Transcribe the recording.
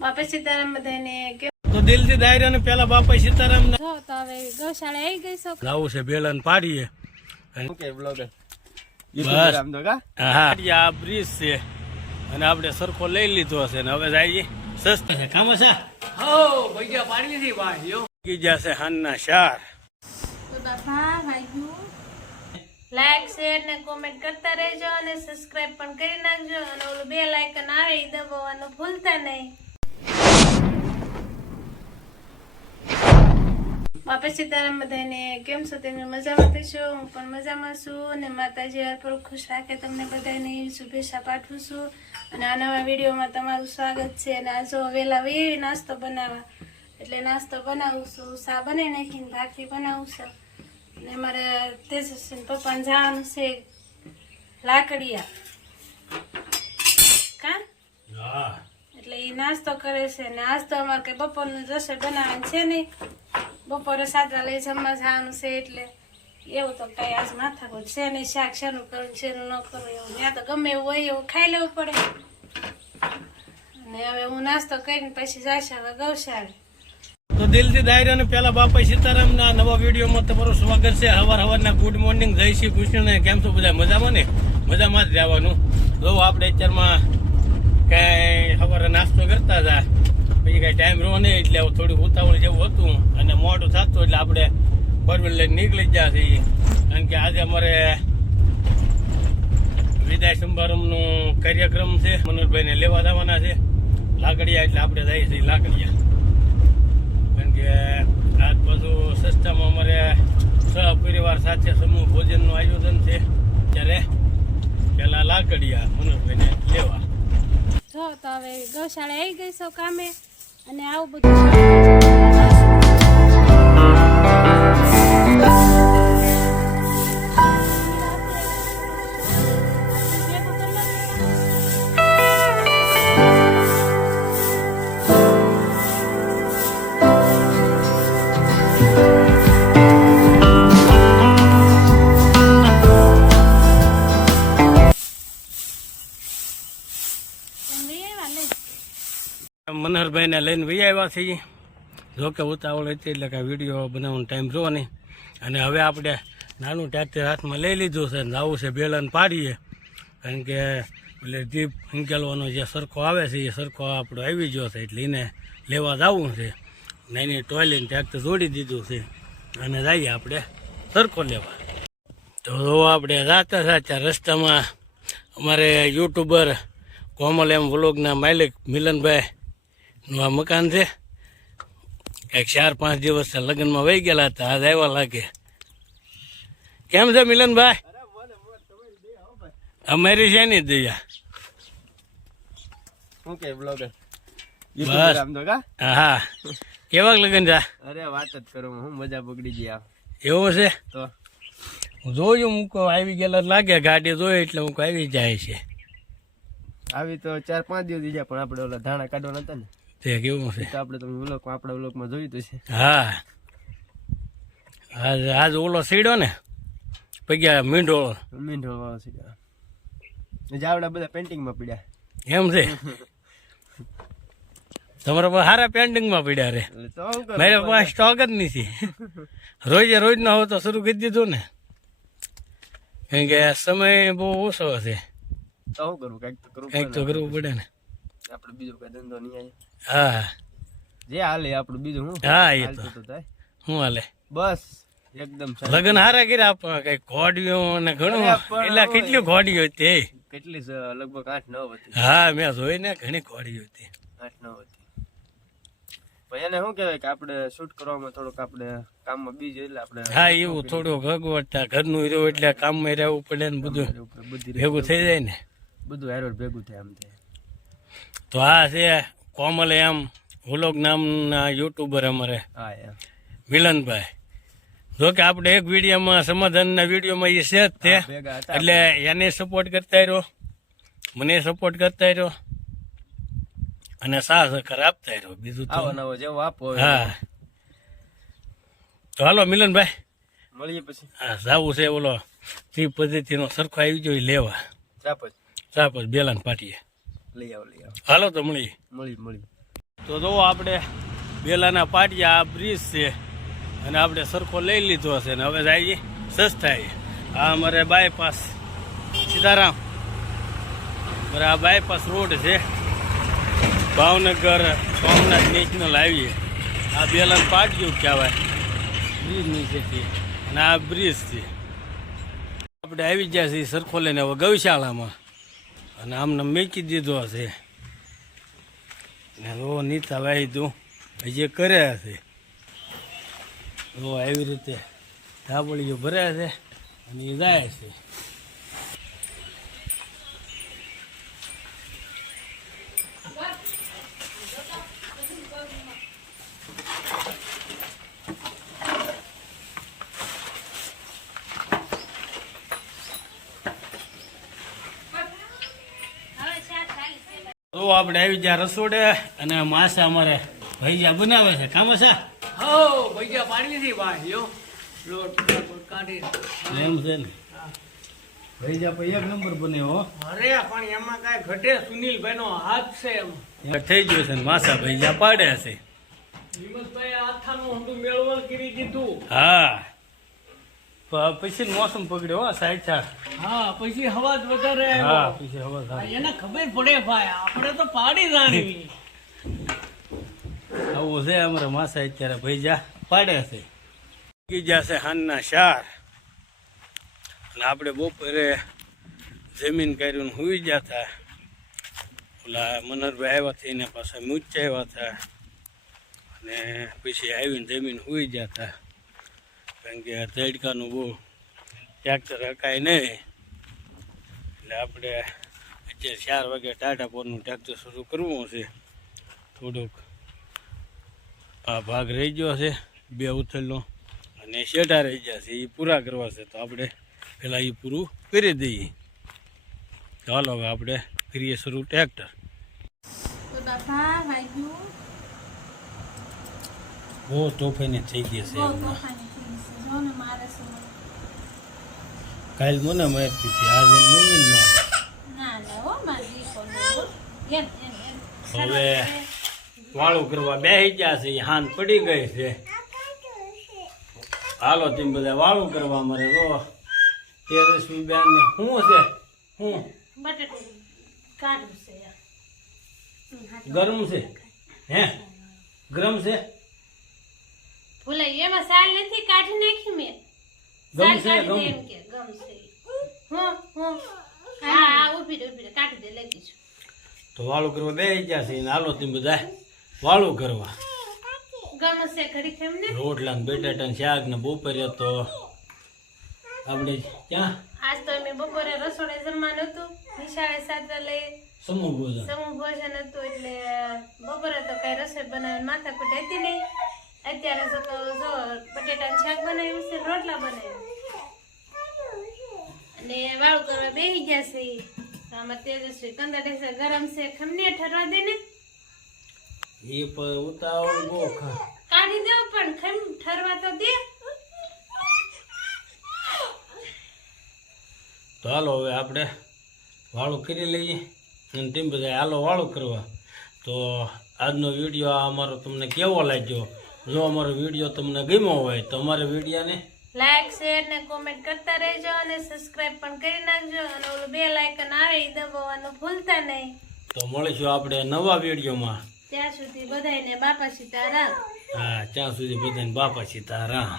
બાપા સીતારામ બધાને તો દિલથી દાયરા ને પેલા બાપા સીતારામ જો તો હવે ગૌશાળા આવી ગઈ છો લાવું છે બેલન પાડીએ આ બ્રિજ છે અને આપણે સરખો લઈ લીધો હશે ને હવે જઈએ સસ્તા છે કામ છે પાડી લીધી ભાઈ છે હાનના શાર બાપા ભાઈઓ લાઈક શેર ને કોમેન્ટ કરતા રહેજો અને સબસ્ક્રાઇબ પણ કરી નાખજો અને ઓલું બેલ આઇકન આવે એ દબાવવાનું ભૂલતા નહીં. બાપા સીતારામ બધાને કેમ છો? તમે મજામાં થશો? હું પણ મજામાં છું અને માતાજી પર ખુશ રાખે તમને બધાને એવી શુભેચ્છા પાઠવું છું. અને આ નવા વિડીયોમાં તમારું સ્વાગત છે. અને આ જો વહેલા વેવી નાસ્તો બનાવવા એટલે નાસ્તો બનાવું છું. સા બનાવી નાખીને ભાખરી બનાવું છું. અને મારે તેજસ્વી પપ્પાને જવાનું છે લાકડિયા કા એટલે એ નાસ્તો કરે છે. ને આજ તો અમારે કઈ બપોરનું રસોઈ બનાવવાનું છે નહીં. બપોરે સાદરા લઈ જમવા જવાનું છે એટલે એવું તો કઈ આજ માથાકૂટ છે નહીં. શાક શેનું કરવું શેનું ન કરવું એવું ત્યાં તો ગમે એવું હોય એવું ખાઈ લેવું પડે. અને હવે હું નાસ્તો કરીને પછી જઈશ હવે ગૌશાળા. તો દિલથી દાયરા ને પેલા બાપા સીતારામ ના નવા વિડીયોમાં તમારું સ્વાગત છે. હવારના ગુડ મોર્નિંગ, જય શ્રી કૃષ્ણ. કેમ છો બધા? મજામાં ને? મજામાં જ રહેવાનું. જો આપણે અત્યારમાં કઈ સવારે નાસ્તો કરતા હતા પછી કઈ ટાઈમ રહ્યો નહીં એટલે થોડું ઉતાવળ જેવું હતું અને મોડું થતું એટલે આપણે ફોર વ્હીલ લઈને નીકળી ગયા છીએ. કારણ કે આજે અમારે વિદાય સમારંભનો કાર્યક્રમ છે. મનોજભાઈને લેવા જવાના છે લાકડિયા એટલે આપણે જઈએ છીએ લાકડિયા. કારણ કે આજ બધું સસ્તામાં અમારે સહપરિવાર સાથે સમૂહ ભોજનનું આયોજન છે ત્યારે પેલા લાકડિયા મનોજભાઈને લેવા. જો તો હવે ગૌશાળા આવી ગઈ છો કામે અને આવું બધું મનહરભાઈ ને લઈને વહી આવ્યા છીએ. જોકે ઉતાવળ હતી એટલે કાંઈ વિડીયો બનાવવાનો ટાઈમ રહ્યો નહીં. અને હવે આપણે નાનું ટ્રેક્ટર હાથમાં લઈ લીધું છે. આવું છે બેલન પાડીએ. કારણ કે એટલે જીપ હંકેલવાનો જે સરખો આવે છે એ સરખો આપણો આવી ગયો છે એટલે એને લેવા જવું છે. નાની ટોયલીને ટ્રેક્ટર જોડી દીધું છે અને જઈએ આપણે સરખો લેવા. તો આપણે જાતા જાતા રસ્તામાં અમારે યુટ્યુબર કોમલ એમ વ્લોગના માલિક મિલનભાઈ નું આ મકાન છે. કંઈક 4-5 દિવસ લગ્નમાં વહી ગયેલા હતા, આજ આવ્યા લાગે. કેમ છે મિલનભાઈ? અમારી છે ની દયા. હા કેવા લગ્ન છે? અરે વાત જ કરો, હું મજા બગડી ગયા. એવું છે? તો હું જોયું મૂકો આવી ગયેલા લાગે. ગાડી જોઈ એટલે હું આવી જાય છે. આવી તો 4-5 દિવસ થઈ ગયા પણ આપણે ઓલા ધાણા કાઢવાના હતા ને તે કેવું છે? તો આપણે તમે વ્લોગમાં આપણા વ્લોગમાં જોયું તો છે. હા આજ ઓલો સીડો ને પગ્યા મીંઢોળો વાળો છે. જાવડા બધા પેન્ટિંગમાં પડ્યા. એમ છે? તમારા પાસે સારા પેન્ટિંગમાં પડ્યા રે. તો શું કરું? મારે પાસે સ્ટોક જ નથી. રોજ ના હોય તો શરૂ કરી દીધું ને. કારણ કે સમય બહુ ઓછો હશે. તો શું કરવું? કંઈક તો કરવું પડે ને. આપણે બીજો કઈ ધંધો નહીં આવે. હા જે હાલે આપણું બીજું હું. હા એ તો થાય શું હાલે. બસ એકદમ લગ્ન હારા કર્યા આપણે. કઈ ઘોડીઓ ને ઘણું એટલે કેટલી ઘોડીઓ હતી? કેટલી છે? લગભગ 8-9 હતી. હા મેં જોઈ ને ઘણી ઘોડીઓ હતી. 8-9 હતી. પણ એને શું કહેવાય કે આપણે શૂટ કરવામાં થોડુંક આપણે કામમાં બીજું એટલે આપણે હા એવું થોડુંક અગવડતા ઘરનું રહ્યું એટલે કામમાં રહેવું પડે ને બધું ભેગું થઈ જાય ને. બધું હેરોડ ભેગું થાય આમ થાય. તો આ છે કોમલ એમ વ્લોગ નામના યુટ્યુબર અમારે હા યાર મિલનભાઈ. જોકે આપણે એક વિડીયોમાં સમાધાનના વિડીયોમાં એ છે જ તે ભેગા હતા એટલે એને સપોર્ટ કરતા રહ્યો, મને સપોર્ટ કરતા રહ્યો અને સાથ સહકાર આપતા રહ્યો. બીજું તો આવો નવો જેવો આપો. હા તો હાલો મિલનભાઈ મળીએ પછી. હા જાવું છે ઓલો ત્રિ પદ્ધતિનો સરખો આવી ગયો લેવા. ચાપ જ ચાપ બેલાન પાટીએ લઈ આવો. હાલો તો મળીએ. મળી તો જો આપણે બેલાના પાટિયા આ બ્રિજ છે અને આપણે સરખો લઈ લીધો હશે ને હવે જઈએ સસ્તાઈ. આ અમારે બાયપાસ સીતારામ મારે આ બાયપાસ રોડ છે ભાવનગર સોમનાથ નેશનલ હાઈવે. આ બેલાન પાટિયું કહેવાય બ્રિજ નીચેથી અને આ બ્રિજ છે. આપણે આવી ગયા છીએ સરખો લઈને હવે ગૌશાળામાં અને આમને મેકી દીધો હશે ને રો નીતા વાહી તું જે કર્યા છે રો આવી રીતે ધાબળીઓ ભર્યા છે અને એ જાય છે. તો આપણે આવી ગયા રસોડે અને માસા અમારે ભૈયા બનાવે છે. કામ છે હો ભૈયા પાડવી હતી ભાઈ યો લોટ કાઢી એમ છે ને ભૈયા પછી એક નંબર બને હો. અરે પણ એમાં કાંઈ ઘટે સુનિલભાઈ નો હાથ છે એમ થઈ ગયું છે ને માસા ભૈયા પાડે છે. હિંમતભાઈ આથાનું ઊંડું મેળવણ કરી દીધું. હા પછી મોસમ પકડ્યો હો સાઈડ છાડ. હા પછી હવા જ વધારે હા આવ્યો. પછી હવા સારી. એને ખબર પડે ભાઈ આપણે તો પાડી જાણવી. આવું છે અમારા માસા અત્યારે ભૈયા પાડે છે. ગીજા છે હાનના શાર અને આપણે બપોરે જમીન કાઢ્યું સુઈ ગયા હતા. ઓલા મનહરભાઈ આવ્યા હતા એને પાછા મૂચ્યા આવ્યા હતા અને પછી આવીને જમીન સુઈ ગયા હતા કારણ કે તડકાનું બહુ ટ્રેક્ટર હકાય નહીં એટલે આપણે અત્યારે 4 વાગે ટાટા પોરનું ટ્રેક્ટર શરૂ કરવું છે. થોડુંક આ ભાગ રહી ગયો છે 2 ઉથલનો અને શેઢા રહી ગયા છે એ પૂરા કરવા છે તો આપણે પહેલાં એ પૂરું કરી દઈએ. ચાલો હવે આપણે કરીએ શરૂ ટ્રેક્ટર. બાપા વાગ્યું બહુ તોફાની થઈ ગઈ છે બહુ એમના. તોફાની થઈ છે. જો ને મારે શું કાલ મને મારતી હતી આજે મમ્મીને મારે. ના ના હો મારી દીકો એમ હવે વાળું કરવા બેસી ગયા છે એ હાન પડી ગઈ છે. હાલો તેમ બધા વાળું કરવા મારે તો તેરસમી બેન ને શું છે શું બટેટું કાઢું છે ગરમ છે હે ગરમ છે ભૂલાઈ એમાં સાલ નથી કાઢી નાખી મેં ગમ સાલ છે કાઢી દે ગમ એમ કે ગમ છે હું હા હા ઉભી રહે કાઢી દે લેતી છું. તો વાળું કરવા બેસી ગયા છે ને હાલો તેમ બધા વાળું કરવા. ગમ છે ઘડી કેમ ને રોટલા ને બટેટા ને શાક ને બપોરે તો આપણે ક્યાં આજ તો અમે બપોરે રસોડે જમવાનું હતું નિશાળે સાથે લઈ સમૂહ ભોજન સમૂહ ભોજન હતું એટલે બપોરે તો કઈ રસોઈ બનાવવાની માથાકૂટ હતી નહીં. અત્યારે જો બટેટાનું શાક બનાવ્યું છે રોટલા બનાવ્યું અને વાળું કરવા બેસી ગયા છે ઈ. તો આમાં તેજસ્વી કંદા ઢેસા ગરમ છે ખમને ઠરવા દે ને એ પર ઉતાવળ બહુ કાઢી દો પણ ખમ ઠરવા તો દે. તો હાલો હવે આપણે વાળું કરી લઈએ અને તેમ બધા હાલો વાળું કરવા. તો આજનો વિડીયો આ અમારો તમને કેવો લાગ્યો? જો અમારો વિડીયો તમને ગમ્યો હોય તો અમારા વિડીયોને લાઈક શેર ને કોમેન્ટ કરતા રહેજો અને સબસ્ક્રાઇબ પણ કરી નાખજો અને ઓલું બેલ આઇકન આવે એ દબાવવાનું ભૂલતા નહીં. તો મળીશું આપણે નવા વિડીયોમાં. ત્યાં સુધી બધાયને બાપા સીતારામ. હા ત્યાં સુધી બધાને બાપા સીતારામ.